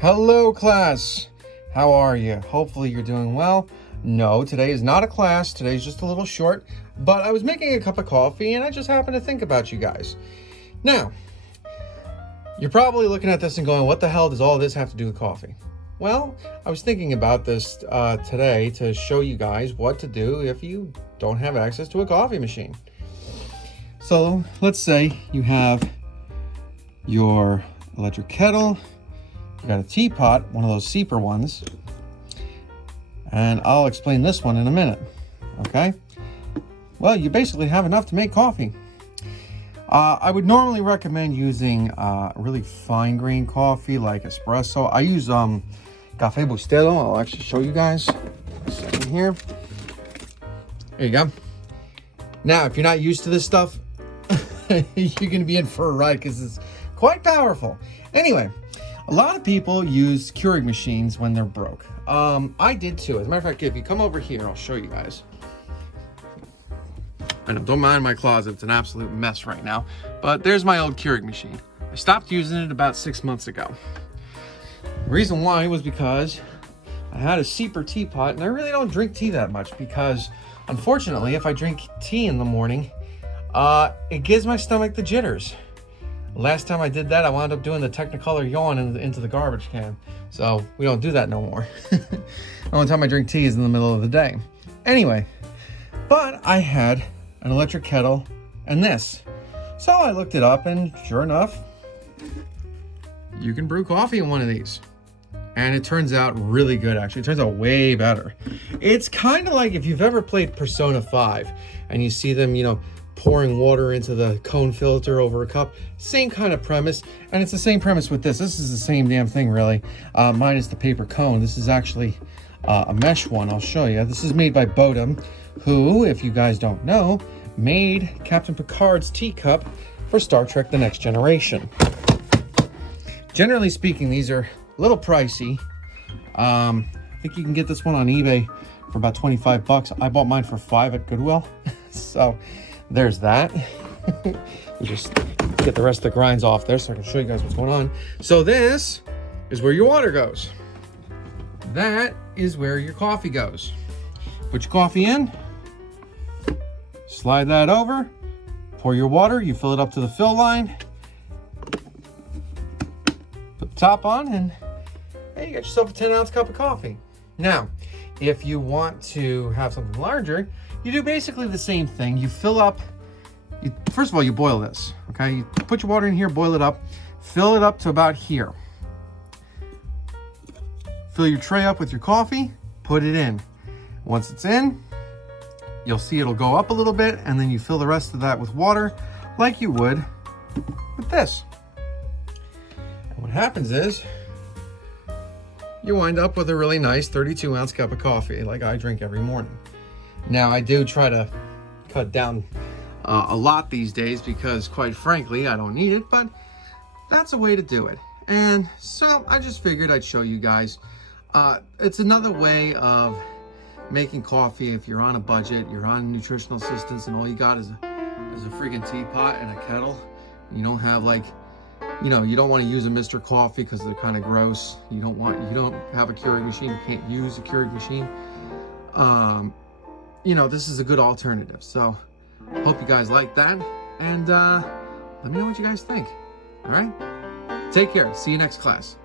Hello class, how are you? Hopefully you're doing well. No, today is not a class, today's just a little short, but I was making a cup of coffee and I just happened to think about you guys. Now, you're probably looking at this and going, what the hell does all this have to do with coffee? Well, I was thinking about this today to show you guys what to do if you don't have access to a coffee machine. So let's say you have your electric kettle, you got a teapot, one of those Seeper ones, and I'll explain this one in a minute, okay? Well, you basically have enough to make coffee. I would normally recommend using really fine grain coffee like espresso. I use Café Bustelo. I'll actually show you guys a second here. There you go. Now, if you're not used to this stuff, you're gonna be in for a ride because it's quite powerful. Anyway, a lot of people use Keurig machines when they're broke. I did too. As a matter of fact, if you come over here, I'll show you guys. I know, don't mind my closet, it's an absolute mess right now. But there's my old Keurig machine. I stopped using it about 6 months ago. The reason why was because I had a Seeper teapot, and I really don't drink tea that much because, unfortunately, if I drink tea in the morning, it gives my stomach the jitters. Last time I did that, I wound up doing the Technicolor yawn into the garbage can. So we don't do that no more. The only time I drink tea is in the middle of the day. Anyway, but I had an electric kettle and this. So I looked it up, and sure enough, you can brew coffee in one of these. And it turns out really good, actually. It turns out way better. It's kind of like if you've ever played Persona 5 and you see them, pouring water into the cone filter over a cup. Same kind of premise, and it's the same premise with this. This is the same damn thing, really, minus the paper cone. This is actually a mesh one. I'll show you. This is made by Bodum, who, if you guys don't know, made Captain Picard's teacup for Star Trek The Next Generation. Generally speaking, these are a little pricey. I think you can get this one on eBay for about 25 bucks. I bought mine for $5 at Goodwill. So there's that. We just get the rest of the grinds off there so I can show you guys what's going on. So this is where your water goes. That is where your coffee goes. Put your coffee in, slide that over, pour your water, you fill it up to the fill line, put the top on, and hey, you got yourself a 10-ounce cup of coffee. Now, if you want to have something larger, you do basically the same thing. You fill up, first of all, you boil this, okay? You put your water in here, boil it up, fill it up to about here. Fill your tray up with your coffee, put it in. Once it's in, you'll see it'll go up a little bit, and then you fill the rest of that with water like you would with this. And what happens is, you wind up with a really nice 32-ounce cup of coffee like I drink every morning. Now, I do try to cut down a lot these days because, quite frankly, I don't need it, but that's a way to do it. And so I just figured I'd show you guys. It's another way of making coffee if you're on a budget, you're on nutritional assistance, and all you got is a freaking teapot and a kettle. You don't have you don't want to use a Mr. Coffee because they're kind of gross. You don't have a Keurig machine. You can't use a Keurig machine. This is a good alternative. So hope you guys like that, and let me know what you guys think. All right, take care. See you next class.